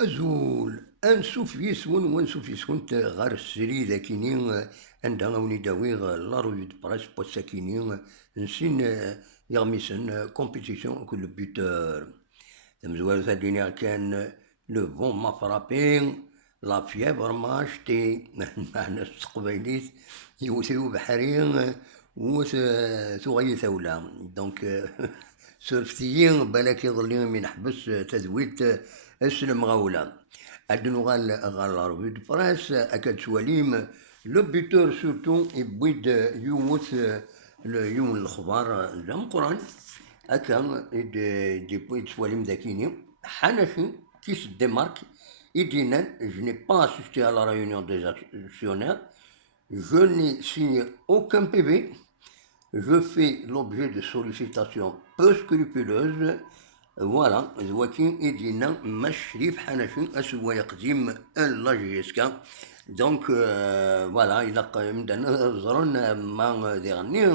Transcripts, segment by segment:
أزول أنسوف يسون وانسوف يسون غار السري ذاكيني عندها غوني داوي لا روي دو براس بوساكيني نسين يغميسن كومبيتيسيون كل بيتور مزوال ثاديني كان لو بون ما فرابين لا فيبر ما شتي معنا التقبيليت يوثيو بحرين وث ثغي ثولا دونك سولفتيين بالك يظلين من حبس تذويت اسلم غولا أدنو غال لا روفي دو براس أكاد سواليم لو بيتور سورتو يبويد يوموت يوم الأخبار زعما القرآن هكا يبويد سواليم ذاكيني حنفي كيس ديمارك يدينا je n'ai pas assisté à la réunion des actionnaires, je n'ai signé aucun PV, je fais l'objet de sollicitations peu scrupuleuses. Voilà, Joaquin Edina, Mashrif Hanafi, Aswa Yaqdim, la GSK. Donc, voilà, il a quand même donné un dernier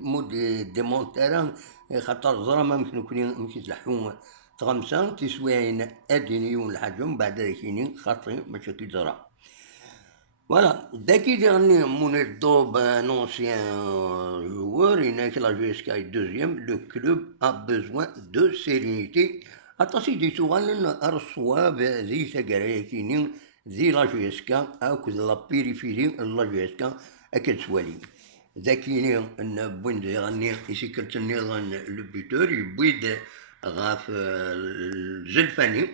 mot de démontaire, خاطر زرا ما يمكن يتلحقوا تغمسان تسوين أدينيون الحجم بعد ذاك خاطري مشاكل زرا. Voilà, dès qu'il dernier, Mounetdob, un ancien joueur, il n'est que la GSK est deuxième, le club a besoin de sérénité. Attention, des souverains reçoivent des agréés ذي لا جي اس كا اكو لا بيريفيري لا جي اس كا اكد سوالي ذاكيني ان بوين غني يسكرت النظام لوبيتور يبويد غاف الزلفاني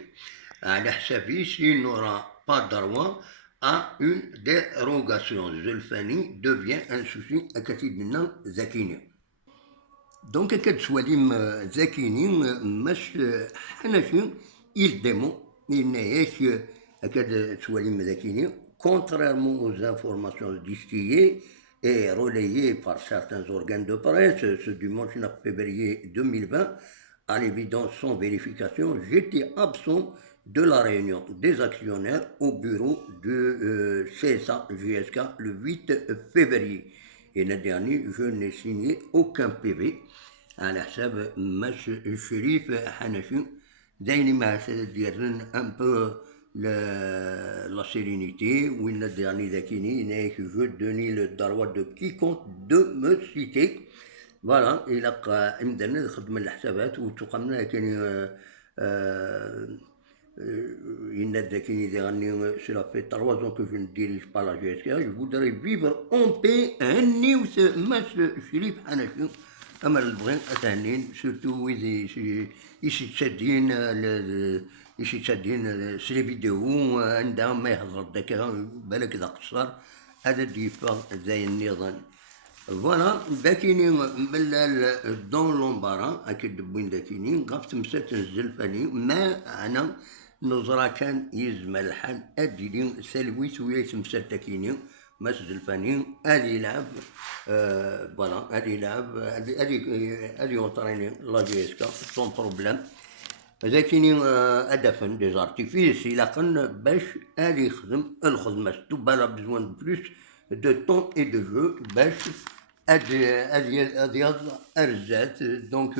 على حسابي سينو راه با دروا à une dérogation. Zulfani devient un souci à Katidina Zakini. Donc, à Katswalim Zakini, Mash Hanafi, il démon, il n'est à Katswalim Zakini, contrairement aux informations distillées et relayées par certains organes de presse, ce dimanche 9 février 2020, à l'évidence sans vérification, j'étais absent de la réunion des actionnaires au bureau de CSA GSK le 8 février. Et l'an dernier, je n'ai signé aucun PV à la حساب مش الشريف حنفي دايني ما ديرن un peu la sérénité ou il dernier ذاكيني نايك je donne le droit de quiconque de me citer. فوالا إلا إمدنا خدم الحسابات وتقمنا كان cela fait 3 ans que je ne dirige pas la GSK, je voudrais vivre en paix هني وماس شريف حنفي أما البغين أتهنين سورتو يشتشدين سلي فيديو عندهم ما يهضر داك بالك إذا قصر هذا ديفا زي النظام. فوالا ذاكيني ملال دون لومبارا أكيد بوين ذاكيني غاف مسات الزلفاني ما أنا نظرة كان يزمل الحال أديني سلويت ويا مسات ذاكيني ماس الزلفاني أدي يلعب فوالا أدي يلعب أدي يونطريني لا جي اس كا سون بروبليم ذاكيني أدفن دي زارتيفيس يلاقن باش أدي يخدم الخدمة تبالا بزوان بلوس de temps et de jeu باش أدي أرزات دونك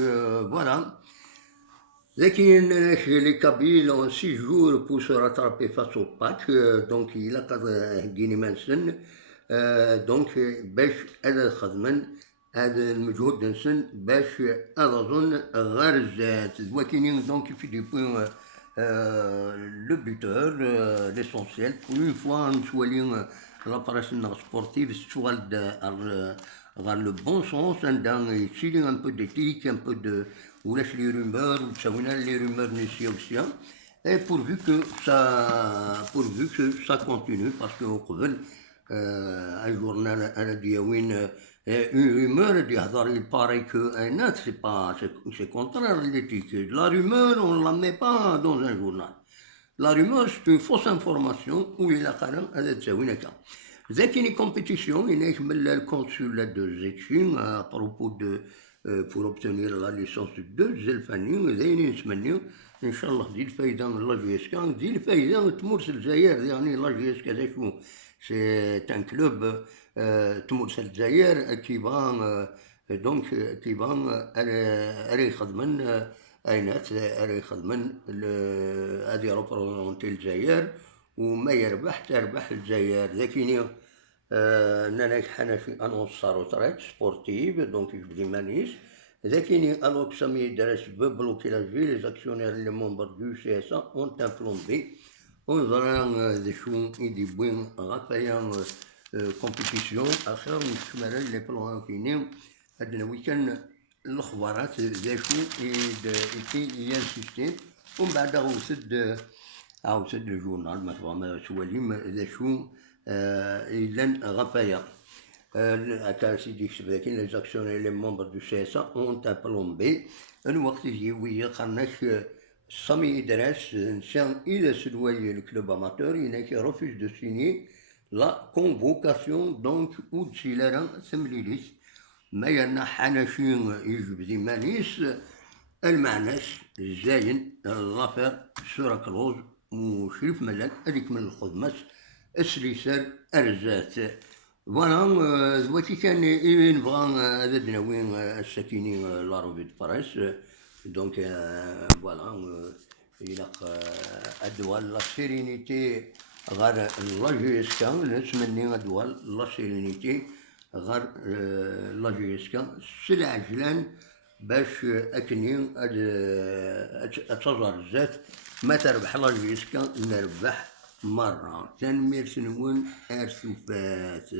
voilà. Les Kabyles ont 6 jours pour se rattraper face au PAC, donc il a Guinée Manson, donc باش هذا خدمن هذا المجهود نسن باش أظن غير الزات وكاينين دونك في دي بوين le buteur, l'essentiel. Pour une fois, nous la presse sportive, soit dans le bon sens, dans un peu d'éthique, un peu de. Ou laisse les rumeurs, ou les rumeurs aussi. Et pourvu que ça continue, parce qu'au Kovel, un journal, un diawin, une rumeur, il paraît qu'un autre, c'est contraire à l'éthique. La rumeur, on ne la met pas dans un journal. La rumeur, c'est une fausse information où il a quand même à être ذاك une compétition, il est le consulat de Zetchin à propos de pour obtenir la licence de Zelfani, ذاين نتمنيو إن شاء الله دي الفايدة من لا جي اس كا دي الفايدة تمورس الجزائر يعني لا جي اس كا شو سي ان كلوب تمورس الجزائر كيبان دونك كيبان أري خدمن أينات أري خدمن هادي روبرونتي الجزائر وما يربح تربح الجزائر ذاكيني نانا حنا في انونس روتريت سبورتيف دونك يجبدي مانيس ذاكيني الوغ سامي درس ببلوكي لا في لي زاكسيونير لي مومبر دو سي اس ا اون امبلومبي ونظرا ذا شو يدي بوين غافايا كومبيتيسيون اخر نشمل لي بلون فينيم عندنا ويكان الاخبارات ذا شو يتي ينسيستي ومن بعد عاوسد الجورنال مثلا سواليم ذا شو إلان غفايا هكا سيدي يكتب لكن لي زاكسيونير لي مومبر دو سي اس ا اون امبلومبي الوقت يجي ويا قالناش سامي إدراس نسان إلى سدوي الكلوب أماتور هناك رفض دو سيني لا كونفوكاسيون دونك أود سيلارا ثمليليس ما يرنا حناشين يجبدي مانيس المعناش زاين الغفر سورة كلوز وشريف ملان هذيك من الخدمات السليسر أرزات فوالا دلوقتي كان نبغى هذا دناوين الساكنين لاروفي دو باريس دونك فوالا يلاق الدول لا سيرينيتي غير لا جي اس كا نتمنى الدول لا سيرينيتي غير لا جي اس كا سلعجلان باش اكني اتظهر الذات ما تربح لا جي اس كا نربح مرة تنمير سنون ارثوفات